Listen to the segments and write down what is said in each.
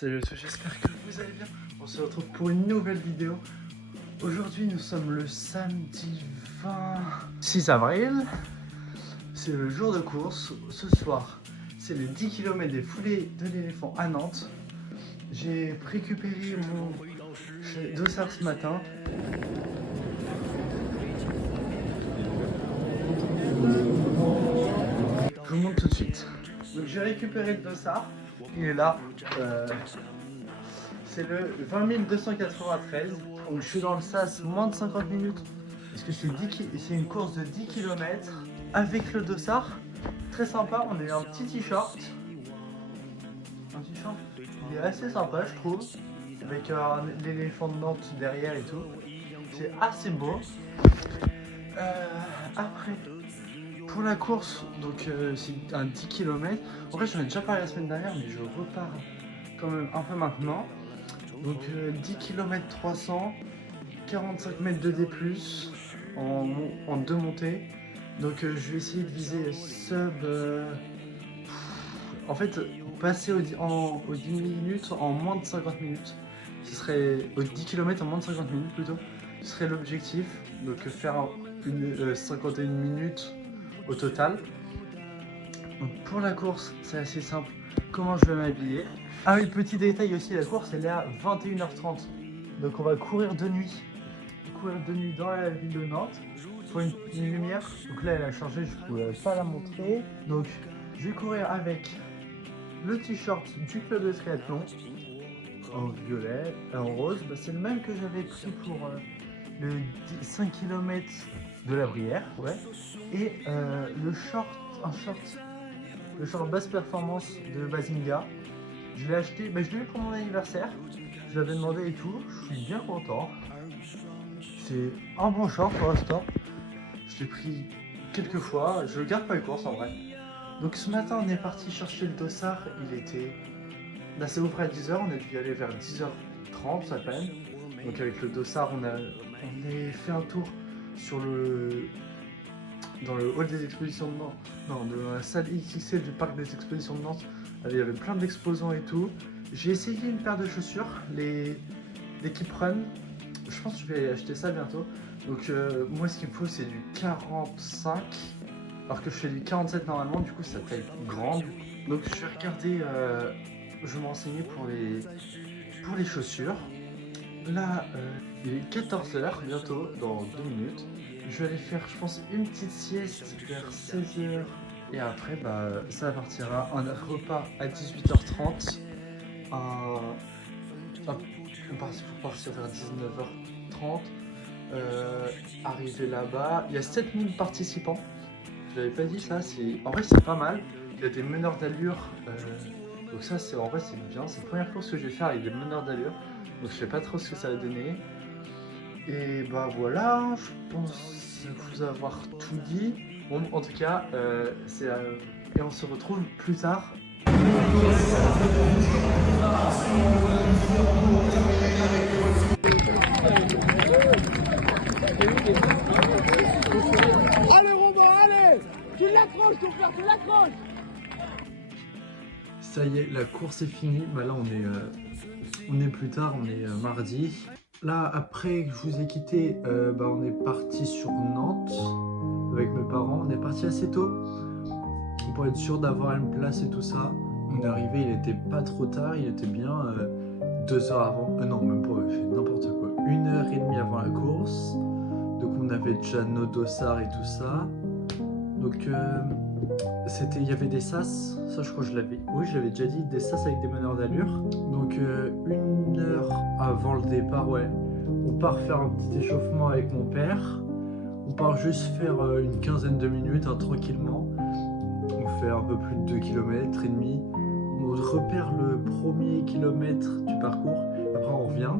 Salut à tous, j'espère que vous allez bien. On se retrouve pour une nouvelle vidéo. Aujourd'hui, nous sommes le samedi 26 avril. C'est le jour de course. Ce soir, c'est les 10 km des foulées de l'éléphant à Nantes. J'ai récupéré mon dossard ce matin. Je vous montre tout de suite. Donc j'ai récupéré le dossard. Il est là. C'est le 20 293. Donc je suis dans le sas moins de 50 minutes. Parce que c'est une course de 10 km avec le dossard. Très sympa. On a eu un petit t-shirt. Un t-shirt. Il est assez sympa, je trouve. Avec l'éléphant de Nantes derrière et tout. C'est assez beau. Après, pour la course, donc c'est un 10 km. En vrai, j'en ai déjà parlé la semaine dernière, mais je repars quand même un peu maintenant. Donc 10 km 300, 45 mètres de D+, en deux montées. Donc je vais essayer de viser sub... en fait, passer aux 10 minutes en moins de 50 minutes. Ce serait aux 10 km en moins de 50 minutes plutôt. Ce serait l'objectif. Donc faire une 51 minutes au total. Donc pour la course, c'est assez simple. Comment je vais m'habiller? Ah oui, petit détail aussi, la course elle est à 21h30. Donc on va courir de nuit. Courir de nuit dans la ville de Nantes. Pour une lumière. Donc là elle a changé, je ne pouvais pas la montrer. Donc je vais courir avec le t-shirt du club de triathlon. En violet, en rose. Bah, c'est le même que j'avais pris pour le 5 km de la Brière. Ouais. Et le short basse performance de Bazinga. Je l'ai acheté, je l'ai eu pour mon anniversaire. Je l'avais demandé et tout. Je suis bien content. C'est un bon short pour l'instant. Je l'ai pris quelques fois. Je garde pas les courses en vrai. Donc ce matin, on est parti chercher le dossard. Il était. Là, c'est ouvert à 10h. On a dû y aller vers 10h30 à peine. Donc avec le dossard, on a fait un tour dans le hall des expositions de Nantes. Non, dans la salle XXL du parc des expositions de Nantes. Il y avait plein d'exposants et tout. J'ai essayé une paire de chaussures, les Keep Run. Je pense que je vais acheter ça bientôt. Donc moi ce qu'il me faut c'est du 45. Alors que je fais du 47 normalement, du coup ça taille grande. Donc je vais regarder, je vais m'enseigner pour les chaussures. Là il est 14h bientôt, dans 2 minutes. Je vais aller faire je pense une petite sieste vers 16h. Et après, ça partira un repas à 18h30. On partir vers 19h30. Arriver là-bas. Il y a 7000 participants. Je l'avais pas dit ça. En vrai, c'est pas mal. Il y a des meneurs d'allure. Donc ça, en vrai, c'est bien. C'est la première course que je vais faire avec des meneurs d'allure. Donc je sais pas trop ce que ça va donner. Et voilà, je pense vous avoir tout dit. Bon, en tout cas, et on se retrouve plus tard. Allez Romain, allez! Tu l'accroches ton frère, tu l'accroches! Ça y est, la course est finie. Là, on est plus tard, on est mardi. Là, après que je vous ai quitté, on est parti sur Nantes avec mes parents. On est parti assez tôt pour être sûr d'avoir une place et tout ça. On est arrivé, il était pas trop tard, il était bien 2 heures avant. Non, même pas, j'ai fait n'importe quoi. 1h30 avant la course. Donc on avait déjà nos dossards et tout ça. Donc il y avait des sas, ça je crois que je l'avais. Oui, je l'avais déjà dit, des sas avec des meneurs d'allure. Donc 1 heure avant le départ, ouais. On part faire un petit échauffement avec mon père. On part juste faire une quinzaine de minutes, tranquillement. On fait un peu plus de 2 km et demi. On repère le premier kilomètre du parcours. Après on revient.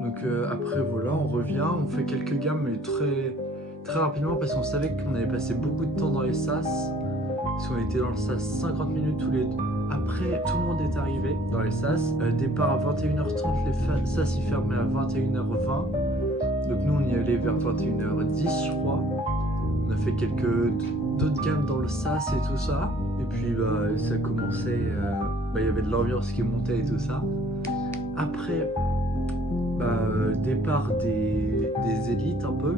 Donc après voilà, on revient. On fait quelques gammes, mais très rapidement parce qu'on savait qu'on avait passé beaucoup de temps dans les sas. Parce qu'on était dans le sas 50 minutes tous les deux. Après, tout le monde est arrivé dans les sas. Départ à 21h30, les sas y fermaient à 21h20. Donc nous on y allait vers 21h10 je crois. On a fait quelques d'autres gammes dans le sas et tout ça. Et puis ça commençait il y avait de l'ambiance qui montait et tout ça. Après, départ des élites un peu.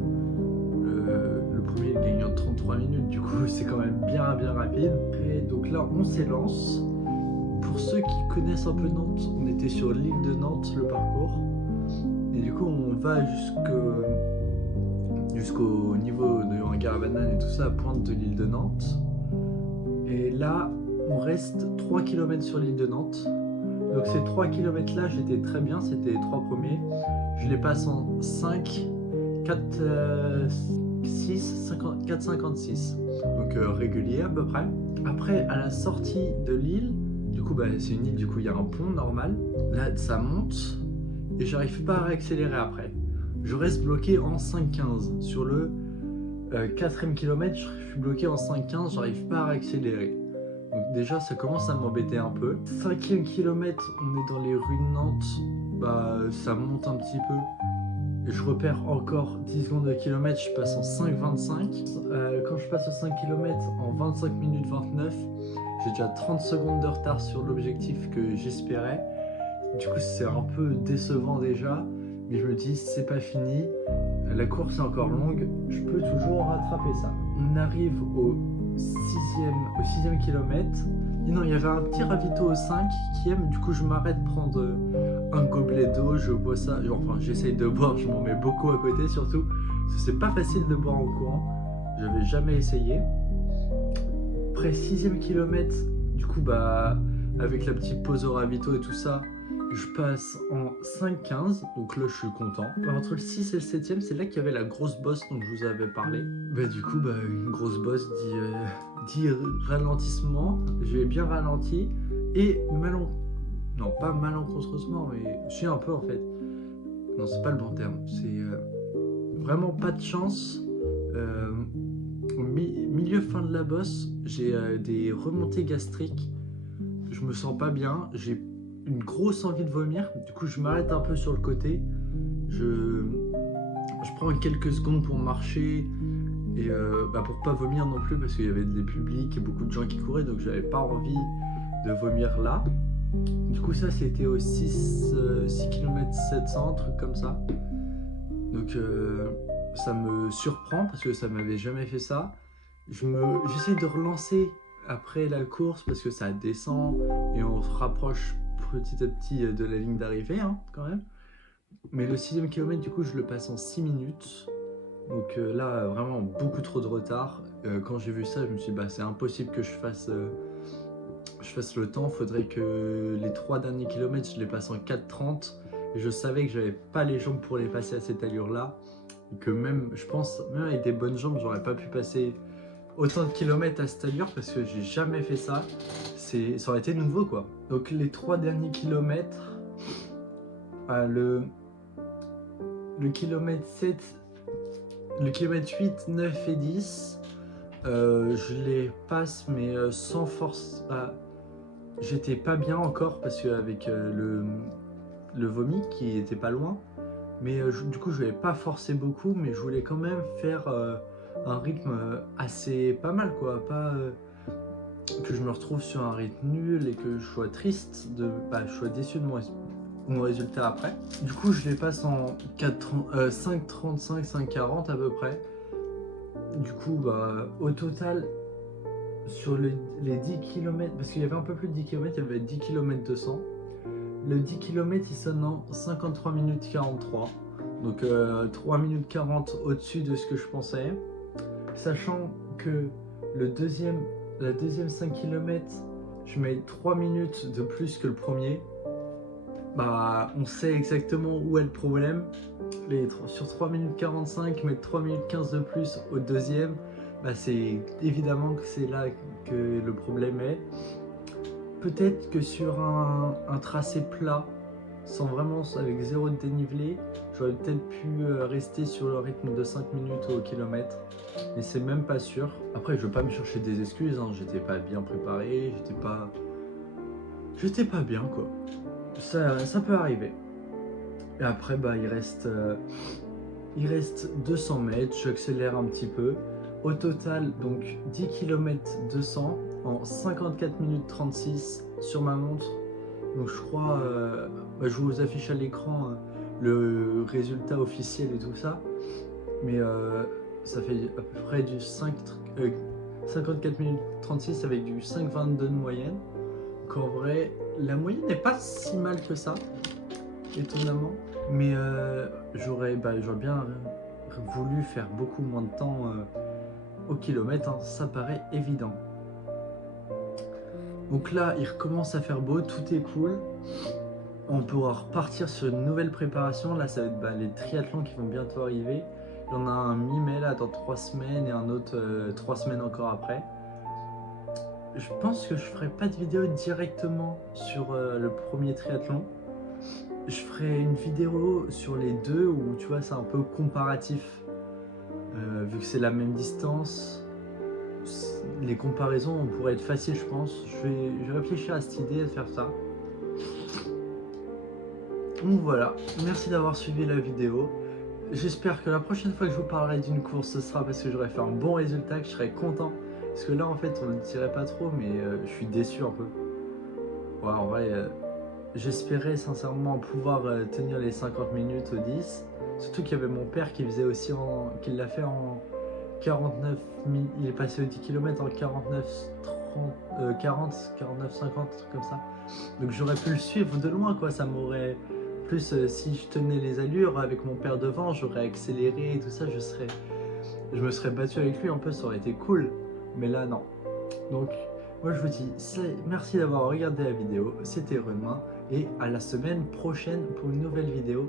Le premier il gagne en 33 minutes, du coup c'est quand même bien rapide. Et donc là on s'élance. Pour ceux qui connaissent un peu Nantes, on était sur l'île de Nantes le parcours. Et du coup on va jusqu'au niveau de hangar à bananes et tout ça, à pointe de l'île de Nantes. Et là on reste 3 km sur l'île de Nantes. Donc ces 3 km là j'étais très bien, c'était les 3 premiers. Je les passe en 5, 4, 6, 4, 56. Donc régulier à peu près. Après à la sortie de l'île, du coup c'est une île, du coup il y a un pont normal. Là ça monte et j'arrive pas à réaccélérer après. Je reste bloqué en 5,15. Sur le 4e kilomètre, je suis bloqué en 5,15, j'arrive pas à réaccélérer. Donc déjà ça commence à m'embêter un peu. 5e kilomètre, on est dans les rues de Nantes, ça monte un petit peu. Et je repère encore 10 secondes de kilomètre, je passe en 5,25. Quand je passe aux 5 km en 25 minutes 29, j'ai déjà 30 secondes de retard sur l'objectif que j'espérais. Du coup c'est un peu décevant déjà, mais je me dis c'est pas fini, la course est encore longue, je peux toujours rattraper ça. On arrive au 6e kilomètre. Et non, il y avait un petit ravito au 5e, du coup je m'arrête prendre un gobelet d'eau, je bois ça, enfin j'essaye de boire, je m'en mets beaucoup à côté surtout, parce que c'est pas facile de boire en courant, j'avais jamais essayé. Après 6e kilomètre, du coup avec la petite pause au ravito et tout ça, je passe en 5,15, donc là je suis content. Entre le 6 et le 7e, c'est là qu'il y avait la grosse bosse dont je vous avais parlé. Du coup, une grosse bosse dit ralentissement, j'ai bien ralenti, et non pas malencontreusement, mais je suis un peu en fait. Non, c'est pas le bon terme, c'est vraiment pas de chance. Au milieu fin de la bosse, j'ai des remontées gastriques, je me sens pas bien, j'ai une grosse envie de vomir, du coup je m'arrête un peu sur le côté, je prends quelques secondes pour marcher et pour pas vomir non plus parce qu'il y avait des publics et beaucoup de gens qui couraient, donc j'avais pas envie de vomir là. Du coup ça c'était au 6 km 700, un truc comme ça, donc ça me surprend parce que ça m'avait jamais fait ça. J'essaie de relancer après la course parce que ça descend et on se rapproche petit à petit de la ligne d'arrivée quand même. Mais le 6e kilomètre, du coup je le passe en 6 minutes, donc là vraiment beaucoup trop de retard. Quand j'ai vu ça je me suis dit c'est impossible que je fasse le temps, faudrait que les 3 derniers kilomètres je les passe en 4,30, et je savais que j'avais pas les jambes pour les passer à cette allure là, et que même je pense même avec des bonnes jambes j'aurais pas pu passer autant de kilomètres à cette allure parce que j'ai jamais fait ça. Ça aurait été nouveau quoi. Donc les 3 derniers kilomètres, le kilomètre 7, le kilomètre 8, 9 et 10, je les passe mais sans force. J'étais pas bien encore parce qu'avec le vomi qui était pas loin, mais du coup je voulais pas forcer beaucoup, mais je voulais quand même faire un rythme assez pas mal quoi, pas que je me retrouve sur un rythme nul et que je sois triste, je sois déçu de mon résultat après. Du coup je les passe en 5,35, 5,40 à peu près. Du coup au total sur les 10 km, parce qu'il y avait un peu plus de 10 km, il y avait 10 km 200. Le 10 km il sonne en 53 minutes 43. Donc 3 minutes 40 au-dessus de ce que je pensais. Sachant que la deuxième 5 km, je mets 3 minutes de plus que le premier. On sait exactement où est le problème. Sur 3 minutes 45, mettre 3 minutes 15 de plus au deuxième, c'est évidemment que c'est là que le problème est. Peut-être que sur un tracé plat, avec zéro dénivelé, j'aurais peut-être pu rester sur le rythme de 5 minutes au kilomètre, mais c'est même pas sûr. Après je veux pas me chercher des excuses, j'étais pas bien préparé, j'étais pas bien quoi. Ça peut arriver. Et après il reste 200 mètres, j'accélère un petit peu. Au total donc 10 km 200, en 54 minutes 36 sur ma montre. Donc je crois, je vous affiche à l'écran le résultat officiel et tout ça. Mais ça fait à peu près du 54 minutes 36 avec du 5,22 de moyenne. Donc en vrai, la moyenne n'est pas si mal que ça, étonnamment. Mais j'aurais bien voulu faire beaucoup moins de temps au kilomètre, hein, ça paraît évident. Donc là, il recommence à faire beau, tout est cool. On pourra repartir sur une nouvelle préparation. Là, ça va être les triathlons qui vont bientôt arriver. Il y en a un mi-mai là dans 3 semaines et un autre 3 semaines encore après. Je pense que je ferai pas de vidéo directement sur le premier triathlon. Je ferai une vidéo sur les deux où tu vois c'est un peu comparatif. Vu que c'est la même distance, les comparaisons pourraient être faciles je pense. Je vais réfléchir à cette idée de faire ça. Donc voilà, merci d'avoir suivi la vidéo. J'espère que la prochaine fois que je vous parlerai d'une course, ce sera parce que j'aurai fait un bon résultat, que je serai content. Parce que là, en fait, on ne le dirait pas trop, mais je suis déçu un peu. Ouais, en vrai, j'espérais sincèrement pouvoir tenir les 50 minutes au 10. Surtout qu'il y avait mon père qui faisait aussi qui l'a fait en 49 minutes. Il est passé aux 10 km en 49, 30, 40, 49, 50, truc comme ça. Donc j'aurais pu le suivre de loin, quoi. Ça m'aurait... Plus si je tenais les allures avec mon père devant, j'aurais accéléré et tout ça, je me serais battu avec lui un peu, ça aurait été cool. Mais là, non. Donc, moi je vous dis merci d'avoir regardé la vidéo, c'était Romain et à la semaine prochaine pour une nouvelle vidéo.